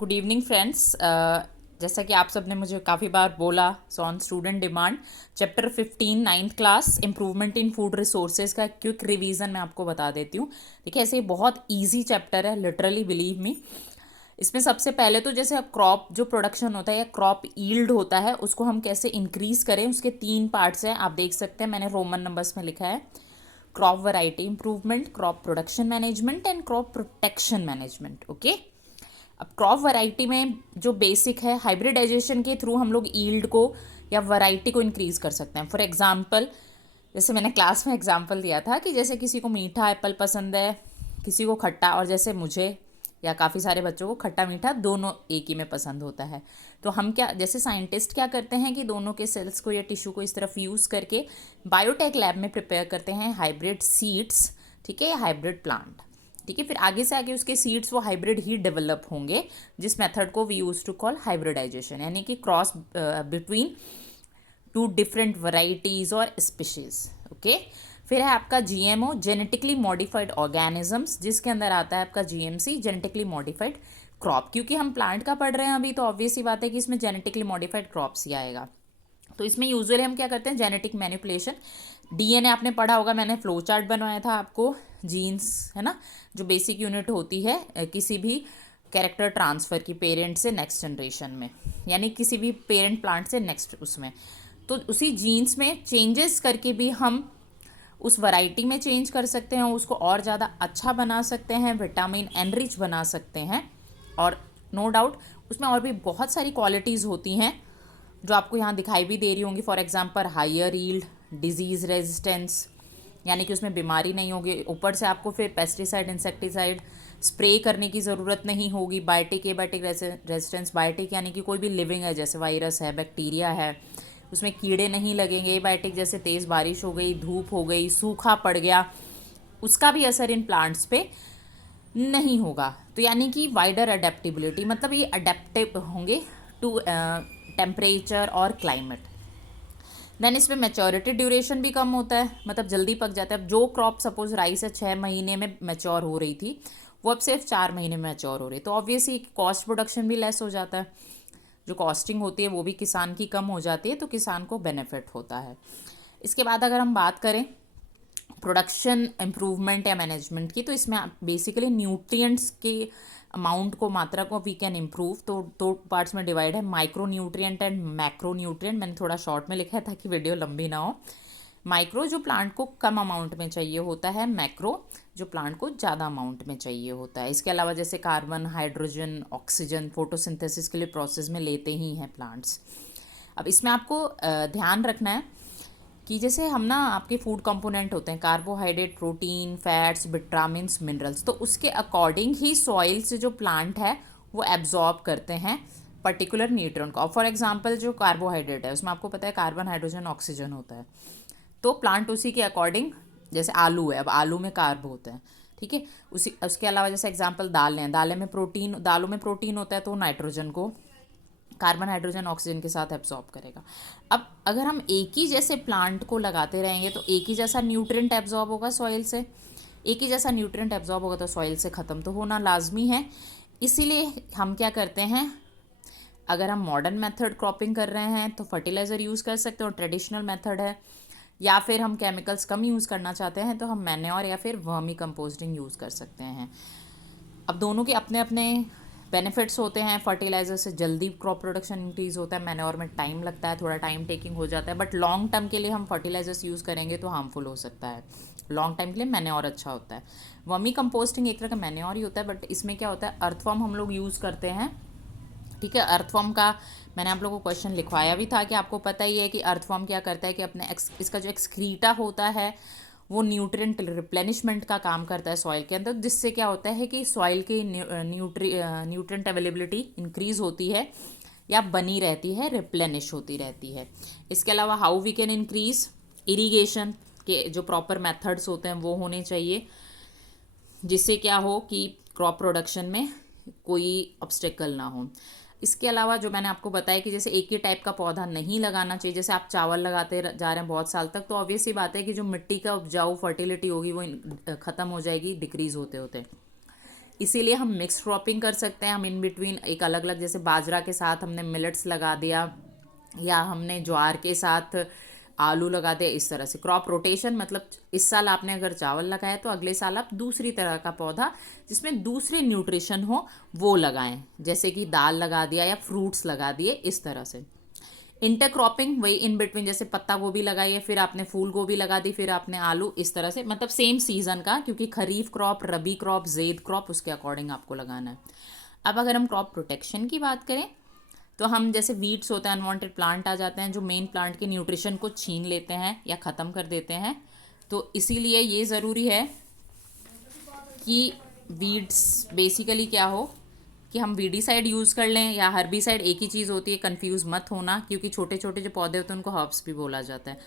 Good evening friends. जैसा कि आप सब ने मुझे काफ़ी बार बोला, so on student demand chapter 15 ninth class improvement in food resources का क्विक रिवीजन मैं आपको बता देती हूँ। देखिए, ऐसे बहुत इजी चैप्टर है, लिटरली बिलीव मी। इसमें सबसे पहले तो जैसे क्रॉप जो प्रोडक्शन होता है या क्रॉप यील्ड होता है उसको हम कैसे इंक्रीज करें, उसके 3 पार्ट्स हैं। आप देख सकते हैं, मैंने रोमन नंबर्स में लिखा है। Crop variety improvement, crop production management and crop protection management. Okay, अब क्रॉप वैरायटी में जो बेसिक है, हाइब्रिडाइजेशन के थ्रू हम लोग यील्ड को या वैरायटी को इंक्रीज कर सकते हैं। फॉर एग्जांपल, जैसे मैंने क्लास में एग्जांपल दिया था कि जैसे किसी को मीठा एप्पल पसंद है, किसी को खट्टा, और जैसे मुझे या काफ़ी सारे बच्चों को खट्टा मीठा दोनों एक ही में पसंद होता है। तो हम क्या, जैसे साइंटिस्ट क्या करते हैं कि दोनों के सेल्स को या टिश्यू को इस तरफ यूज़ करके बायोटेक लैब में प्रिपेयर करते हैं हाइब्रिड सीड्स, ठीक है, या हाइब्रिड प्लांट। ठीक है, फिर आगे से आगे उसके सीड्स वो हाइब्रिड ही डेवलप होंगे, जिस मेथड को we use to call hybridization, यानी कि cross between two different varieties और स्पीशीज। ओके, फिर है आपका जीएमओ, जेनेटिकली मॉडिफाइड ऑर्गेनिजम्स, जिसके अंदर आता है आपका जीएमसी, जेनेटिकली मॉडिफाइड क्रॉप। क्योंकि हम प्लांट का पढ़ रहे हैं अभी, तो ऑब्वियस ही बात है कि इसमें जेनेटिकली मॉडिफाइड क्रॉप्स ही आएगा। तो इसमें यूजुअली हम क्या करते हैं, जेनेटिक मैनिपुलेशन। डीएनए आपने पढ़ा होगा, मैंने फ्लो चार्ट बनवाया था आपको। जीन्स है ना, जो बेसिक यूनिट होती है किसी भी कैरेक्टर ट्रांसफ़र की, पेरेंट से नेक्स्ट जनरेशन में, यानी किसी भी पेरेंट प्लांट से नेक्स्ट उसमें। तो उसी जीन्स में चेंजेस करके भी हम उस वैरायटी में चेंज कर सकते हैं, उसको और ज़्यादा अच्छा बना सकते हैं, विटामिन एनरिच बना सकते हैं। और नो डाउट उसमें और भी बहुत सारी क्वालिटीज़ होती हैं जो आपको यहाँ दिखाई भी दे रही होंगी। For example higher yield, disease resistance, यानी कि उसमें बीमारी नहीं होगी। ऊपर से आपको फिर पेस्टिसाइड इंसेक्टिसाइड स्प्रे करने की ज़रूरत नहीं होगी। बायोटिक, एबायोटिक रेजिस्टेंस, बायोटिक यानी कि कोई भी लिविंग है, जैसे वायरस है, बैक्टीरिया है, उसमें कीड़े नहीं लगेंगे। एबायोटिक जैसे तेज़ बारिश हो गई, धूप हो गई, सूखा पड़ गया, उसका भी असर इन प्लांट्स पे नहीं होगा। तो यानी कि वाइडर अडेप्टिबिलिटी, मतलब ये अडेप्टिव होंगे टू टेम्परेचर और क्लाइमेट। देन इसमें मैच्योरिटी ड्यूरेशन भी कम होता है, मतलब जल्दी पक जाता है। अब जो क्रॉप सपोज राइस है 6 महीने में मैच्योर हो रही थी, वो अब सिर्फ 4 महीने में मैच्योर हो रही है। तो ऑब्वियसली कॉस्ट प्रोडक्शन भी लेस हो जाता है, जो कॉस्टिंग होती है वो भी किसान की कम हो जाती है, तो किसान को बेनिफिट होता है। इसके बाद अगर हम बात करें प्रोडक्शन इम्प्रूवमेंट या मैनेजमेंट की, तो इसमें बेसिकली न्यूट्रिएंट्स के अमाउंट को, मात्रा को वी कैन इम्प्रूव। तो 2 पार्ट्स में डिवाइड है, micro nutrient and macro nutrient. मैंने थोड़ा शॉर्ट में लिखा है ताकि वीडियो लंबी ना हो। माइक्रो जो प्लांट को कम अमाउंट में चाहिए होता है, मैक्रो जो प्लांट को ज़्यादा अमाउंट में चाहिए होता है। इसके अलावा जैसे कार्बन, हाइड्रोजन, ऑक्सीजन फोटोसिंथेसिस के लिए प्रोसेस में लेते ही हैं प्लांट्स। अब इसमें आपको ध्यान रखना है कि जैसे हम ना, आपके फूड कंपोनेंट होते हैं carbohydrate, protein, fats, vitamins, minerals, तो उसके अकॉर्डिंग ही सॉइल से जो प्लांट है वो एब्जॉर्ब करते हैं पर्टिकुलर न्यूट्रिएंट को। फॉर एग्जांपल जो कार्बोहाइड्रेट है उसमें आपको पता है कार्बन, हाइड्रोजन, ऑक्सीजन होता है, तो प्लांट उसी के अकॉर्डिंग, जैसे आलू है, अब आलू में कार्ब होते हैं, ठीक है। उसी उसके अलावा जैसे एग्जांपल दालें हैं, दालों में प्रोटीन होता है, तो नाइट्रोजन को कार्बन, हाइड्रोजन, ऑक्सीजन के साथ एब्जॉर्ब करेगा। अब अगर हम एक ही जैसे प्लांट को लगाते रहेंगे तो एक ही जैसा न्यूट्रिएंट एब्जॉर्ब होगा सॉइल से, एक ही जैसा न्यूट्रिएंट एब्जॉर्ब होगा तो सॉइल से ख़त्म तो होना लाजमी है। इसीलिए हम क्या करते हैं, अगर हम मॉडर्न मेथड क्रॉपिंग कर रहे हैं तो फर्टिलाइज़र यूज़ कर सकते हो, ट्रेडिशनल मेथड है। या फिर हम केमिकल्स कम यूज़ करना चाहते हैं तो हम मैन्योर या फिर वर्मी कंपोस्टिंग यूज़ कर सकते हैं। अब दोनों के अपने अपने बेनिफिट्स होते हैं। फर्टिलाइज़र से जल्दी क्रॉप प्रोडक्शन इंक्रीज़ होता है, मैन्योर में टाइम लगता है, थोड़ा टाइम टेकिंग हो जाता है, बट लॉन्ग टर्म के लिए हम फर्टिलाइजर्स यूज़ करेंगे तो हार्मफुल हो सकता है। लॉन्ग टाइम के लिए मैन्योर अच्छा होता है। वर्मी कंपोस्टिंग एक तरह का मैन्योर ही होता है, बट इसमें क्या होता है, अर्थवर्म हम लोग यूज़ करते हैं, ठीक है। अर्थवर्म का मैंने आप लोगों को क्वेश्चन लिखवाया भी था कि आपको पता ही है कि अर्थवर्म क्या करता है कि अपने इसका जो एक्सक्रीटा होता है वो न्यूट्रिएंट रिप्लेनिशमेंट का काम करता है सॉइल के अंदर, जिससे क्या होता है कि सॉइल की न्यूट्रिएंट अवेलेबिलिटी इंक्रीज़ होती है या बनी रहती है, रिप्लेनिश होती रहती है। इसके अलावा how we can increase, irrigation के जो प्रॉपर मेथड्स होते हैं वो होने चाहिए, जिससे क्या हो कि क्रॉप प्रोडक्शन में कोई ऑब्स्टेकल ना हो। इसके अलावा जो मैंने आपको बताया कि जैसे एक ही टाइप का पौधा नहीं लगाना चाहिए, जैसे आप चावल लगाते जा रहे हैं बहुत साल तक, तो ऑब्वियस ही बात है कि जो मिट्टी का उपजाऊ फर्टिलिटी होगी वो ख़त्म हो जाएगी डिक्रीज़ होते होते। इसीलिए हम मिक्स क्रॉपिंग कर सकते हैं। हम इन बिटवीन एक अलग अलग, जैसे बाजरा के साथ हमने मिलेट्स लगा दिया, या हमने ज्वार के साथ आलू लगा दिया। इस तरह से क्रॉप रोटेशन, मतलब इस साल आपने अगर चावल लगाया तो अगले साल आप दूसरी तरह का पौधा जिसमें दूसरे न्यूट्रिशन हो वो लगाएं, जैसे कि दाल लगा दिया या फ्रूट्स लगा दिए, इस तरह से। इंटरक्रॉपिंग, वही इन बिटवीन, जैसे पत्ता गोभी लगाई है, फिर आपने फूल गोभी लगा दी, फिर आपने आलू, इस तरह से, मतलब सेम सीजन का, क्योंकि खरीफ क्रॉप, रबी क्रॉप, ज़ेद क्रॉप, उसके अकॉर्डिंग आपको लगाना है। अब अगर हम क्रॉप प्रोटेक्शन की बात करें तो हम, जैसे वीड्स होते हैं, अनवांटेड प्लांट आ जाते हैं जो मेन प्लांट के न्यूट्रिशन को छीन लेते हैं या ख़त्म कर देते हैं, तो इसीलिए ये ज़रूरी है कि वीड्स बेसिकली क्या हो, कि हम वीडीसाइड यूज़ कर लें या हर्बीसाइड, एक ही चीज़ होती है, कंफ्यूज मत होना, क्योंकि छोटे छोटे जो पौधे होते हैं उनको हर्ब्स भी बोला जाता है।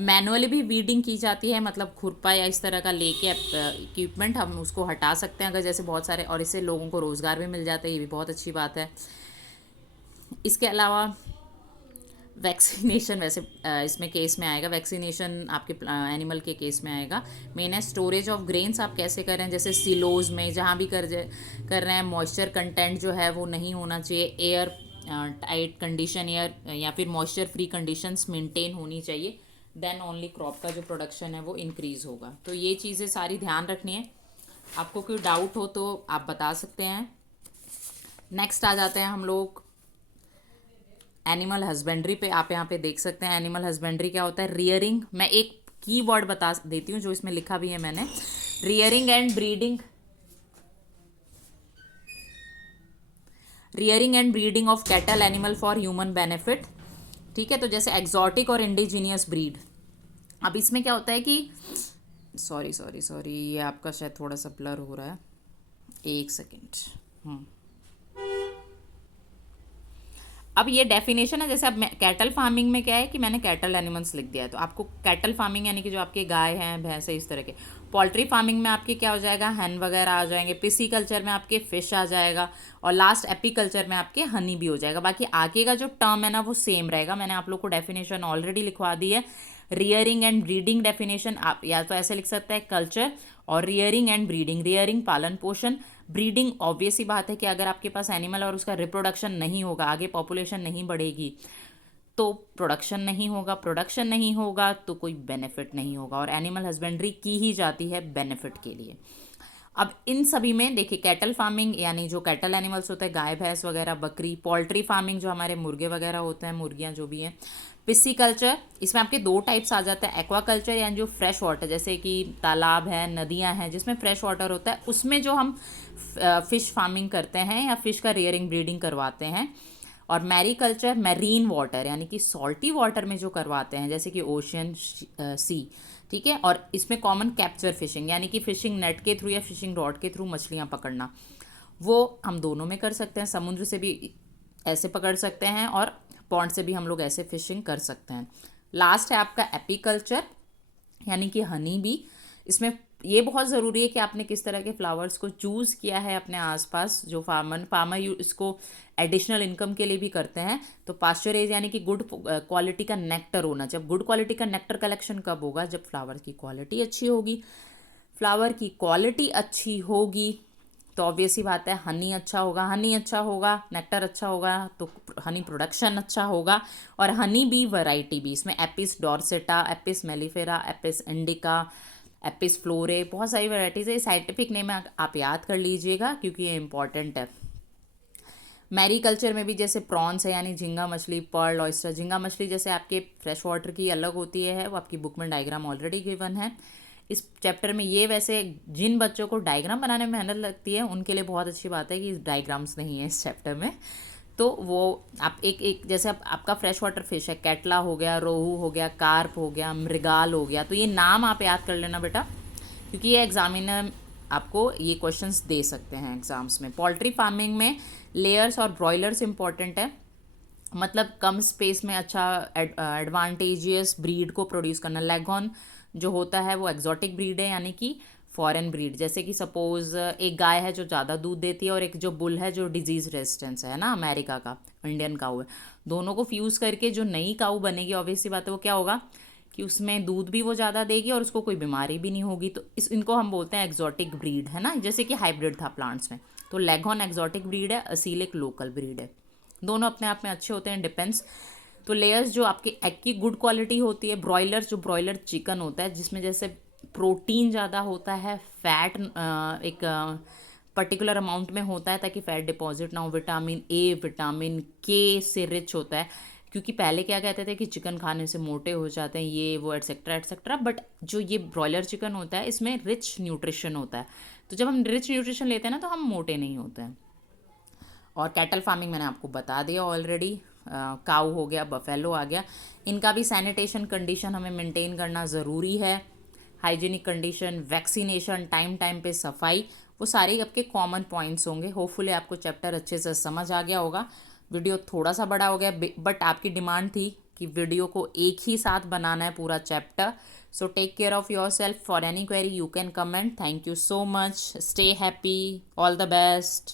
मैनुअली भी वीडिंग की जाती है, मतलब खुरपा या इस तरह का लेके इक्विपमेंट हम उसको हटा सकते हैं अगर, जैसे बहुत सारे, और इससे लोगों को रोज़गार भी मिल जाता है, ये भी बहुत अच्छी बात है। इसके अलावा वैक्सीनेशन, वैसे इसमें केस में आएगा, वैक्सीनेशन आपके एनिमल के केस में आएगा। मेन है स्टोरेज ऑफ ग्रेन्स, आप कैसे कर रहे हैं, जैसे सिलोज में जहाँ भी कर रहे हैं, मॉइस्चर कंटेंट जो है वो नहीं होना चाहिए, एयर टाइट कंडीशन, एयर या फिर मॉइस्चर फ्री कंडीशंस मेंटेन होनी चाहिए, देन ओनली क्रॉप का जो प्रोडक्शन है वो इंक्रीज होगा। तो ये चीज़ें सारी ध्यान रखनी है। आपको कोई डाउट हो तो आप बता सकते हैं। नेक्स्ट आ जाते हैं हम लोग एनिमल हस्बेंड्री पे। आप यहाँ पे देख सकते हैं एनिमल हस्बेंड्री क्या होता है। रियरिंग, मैं एक की वर्ड बता देती हूँ जो इसमें लिखा भी है मैंने, rearing and breeding, rearing and breeding of cattle animal for human benefit. ठीक है, तो जैसे एक्जॉटिक और इंडिजीनियस ब्रीड। अब इसमें क्या होता है कि, सॉरी सॉरी सॉरी, ये आपका शायद थोड़ा सा ब्लर हो रहा है, एक सेकेंड। अब ये डेफिनेशन है, जैसे अब कैटल फार्मिंग में क्या है कि मैंने कैटल एनिमल्स लिख दिया है, तो आपको कैटल फार्मिंग यानी कि जो आपके गाय हैं, भैंस है, इस तरह के। पोल्ट्री फार्मिंग में आपके क्या हो जाएगा, हैन वगैरह आ जाएंगे। पिसी कल्चर में आपके फिश आ जाएगा, और लास्ट एपीकल्चर में आपके हनी भी हो जाएगा। बाकी आगे का जो टर्म है ना वो सेम रहेगा। मैंने आप लोग को डेफिनेशन ऑलरेडी लिखवा दी है। रियरिंग एंड ब्रीडिंग डेफिनेशन आप या तो ऐसे लिख सकते हैं, कल्चर और रियरिंग एंड ब्रीडिंग। रियरिंग पालन पोषण, ब्रीडिंग ऑब्वियस ही बात है कि अगर आपके पास एनिमल और उसका रिप्रोडक्शन नहीं होगा, आगे पॉपुलेशन नहीं बढ़ेगी, तो प्रोडक्शन नहीं होगा, प्रोडक्शन नहीं होगा तो कोई बेनिफिट नहीं होगा, और एनिमल हस्बेंड्री की ही जाती है बेनिफिट के लिए। अब इन सभी में देखिए, कैटल फार्मिंग यानी जो कैटल एनिमल्स होते हैं, गाय भैंस वगैरह, बकरी। पोल्ट्री फार्मिंग जो हमारे मुर्गे वगैरह होते हैं, मुर्गियाँ जो भी हैं। पिस्सी कल्चर, इसमें आपके दो टाइप्स आ जाते हैं। एक्वा कल्चर यानी जो फ्रेश वाटर, जैसे कि तालाब है, नदियाँ हैं जिसमें फ्रेश वाटर होता है, उसमें जो हम फिश फार्मिंग करते हैं या फिश का रेयरिंग ब्रीडिंग करवाते हैं। और मैरी कल्चर, मैरीन वाटर यानी कि सॉल्टी वाटर में जो करवाते हैं, जैसे कि ओशियन, सी। ठीक है, और इसमें कॉमन कैप्चर फिशिंग यानी कि फिशिंग नेट के थ्रू या फिशिंग रॉड के थ्रू मछलियाँ पकड़ना, वो हम दोनों में कर सकते हैं। समुद्र से भी ऐसे पकड़ सकते हैं और पॉन्ड से भी हम लोग ऐसे फिशिंग कर सकते हैं। लास्ट है आपका एपीकल्चर यानी कि हनी बी। इसमें ये बहुत ज़रूरी है कि आपने किस तरह के फ्लावर्स को चूज़ किया है अपने आसपास। जो फार्मर इसको एडिशनल इनकम के लिए भी करते हैं। तो पास्चरेज यानी कि गुड क्वालिटी का नेक्टर होना। जब गुड क्वालिटी का नेक्टर कलेक्शन कब होगा, जब फ्लावर की क्वालिटी अच्छी होगी। फ्लावर की क्वालिटी अच्छी होगी तो ऑब्वियस ही बात है हनी अच्छा होगा, हनी अच्छा होगा, नेक्टर अच्छा होगा तो हनी प्रोडक्शन अच्छा होगा। और हनी बी वैरायटी भी, इसमें एपिस डॉर्सेटा, एपिस मेलिफेरा, एपिस इंडिका, एपिस फ्लोरे, बहुत सारी वैरायटीज़ है। साइंटिफिक नेम आप याद कर लीजिएगा क्योंकि ये इंपॉर्टेंट है। मैरी कल्चर में भी जैसे प्रॉन्स है यानी झींगा मछली, पर्ल, ऑयस्टर। झींगा मछली जैसे आपके फ्रेश वाटर की अलग होती है, वो आपकी बुक में डायग्राम ऑलरेडी गिवन है इस चैप्टर में। ये वैसे जिन बच्चों को डायग्राम बनाने में मेहनत लगती है उनके लिए बहुत अच्छी बात है कि डायग्राम्स नहीं है इस चैप्टर में। तो वो आप एक जैसे आपका फ्रेश वाटर फिश है, कैटला हो गया, रोहू हो गया, कार्प हो गया, मृगाल हो गया, तो ये नाम आप याद कर लेना बेटा, क्योंकि ये एग्जामिनर आपको ये क्वेश्चंस दे सकते हैं एग्जाम्स में। पोल्ट्री फार्मिंग में लेयर्स और ब्रॉयलर्स इंपॉर्टेंट है, मतलब कम स्पेस में अच्छा एडवांटेजियस ब्रीड को प्रोड्यूस करना। लेगॉन जो होता है वो एक्जॉटिक ब्रीड है यानी कि फॉरेन ब्रीड। जैसे कि सपोज एक गाय है जो ज़्यादा दूध देती है और एक जो बुल है जो डिजीज़ रेजिस्टेंस है ना, अमेरिका का इंडियन काऊ है, दोनों को फ्यूज़ करके जो नई काऊ बनेगी, ऑब्वियसली बात है वो क्या होगा कि उसमें दूध भी वो ज़्यादा देगी और उसको कोई बीमारी भी नहीं होगी। तो इनको हम बोलते हैं एग्जॉटिक ब्रीड, है ना, जैसे कि हाइब्रिड था प्लांट्स में। तो लेगहॉर्न एग्जॉटिक ब्रीड है, असील एक लोकल ब्रीड है। दोनों अपने आप में अच्छे होते हैं, डिपेंड्स। तो लेयर्स जो आपके एग की गुड क्वालिटी होती है, ब्रॉयलर जो ब्रॉयलर चिकन होता है जिसमें जैसे प्रोटीन ज़्यादा होता है, फैट एक पर्टिकुलर अमाउंट में होता है ताकि फैट डिपॉजिट ना हो, विटामिन ए विटामिन के से रिच होता है। क्योंकि पहले क्या कहते थे कि चिकन खाने से मोटे हो जाते हैं, ये वो एट्सेट्रा एट्सेट्रा, बट जो ये ब्रॉयलर चिकन होता है इसमें रिच न्यूट्रिशन होता है। तो जब हम रिच न्यूट्रिशन लेते हैं ना तो हम मोटे नहीं होते हैं। और कैटल फार्मिंग मैंने आपको बता दिया ऑलरेडी, काऊ हो गया, बफेलो आ गया, इनका भी सैनिटेशन कंडीशन हमें मेंटेन करना ज़रूरी है। Hygienic condition, vaccination, time time पे सफाई, वो सारे आपके कॉमन पॉइंट्स होंगे। होपफुली आपको चैप्टर अच्छे से समझ आ गया होगा। वीडियो थोड़ा सा बड़ा हो गया, बट आपकी डिमांड थी कि वीडियो को एक ही साथ बनाना है पूरा chapter. So take care of yourself. For any query you can comment. Thank you so much. Stay happy. All the best.